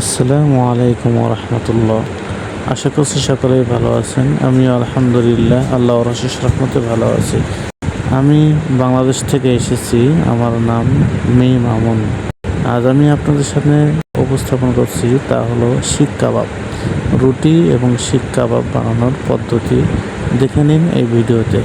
আসসালামু আলাইকুম রহমতুল্লাহ। আশা করছি সকলেই ভালো আছেন। আমিও আলহামদুলিল্লাহ আল্লাহর অশেষ রহমতে ভালো আছি। আমি বাংলাদেশ থেকে এসেছি। আমার নাম মি মামুন। আজ আমি আপনাদের সামনে উপস্থাপন করছি তা হলো শিক কাবাব। রুটি এবং শিক কাবাব বানানোর পদ্ধতি দেখে নিন এই ভিডিওতে।